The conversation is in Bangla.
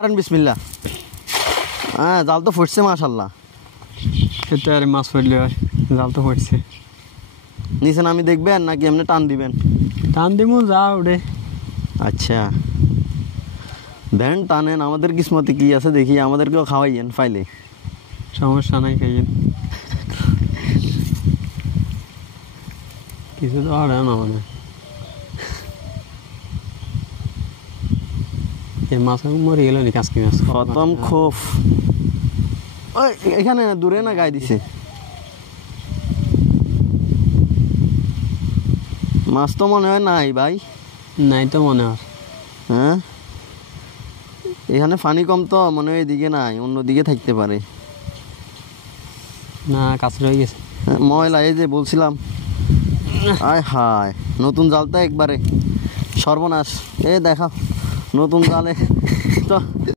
মারেন বিসমিল্লাহ। হ্যাঁ, জাল তো ফুটছে মাশাল্লাহ। খেতে আর মাছ পড়লে আর জাল তো পড়ছে। নিচে নামি দেখবেন নাকি এমনি টান দিবেন? টান দিমু যা উঠে। আচ্ছা, ভ্যান টানেন, আমাদের কিসমতে কি আছে দেখি, আমাদেরকেও খাওয়াইয়েন ফাইলে। সমস্যা নাই, খাইয়েন। কিছু তো আর না মানে এই মাছ মরে গেল নি কাজকি মাছ প্রথম খোফ ওই এখানে না, দূরে না গায়ে দিছে। মাছ তো মনে হয় নাই ভাই। নাই তো মনে হয়। হ্যাঁ, এখানে পানি কম তো মনে হয়, এদিকে নাই, অন্যদিকে থাকতে পারে। না, কাছে রয়ে গেছে। ময়লা, এই যে বলছিলাম। আয় হায়, নতুন জালটা একবারে সর্বনাশ। এ দেখা, নতুন জালে তো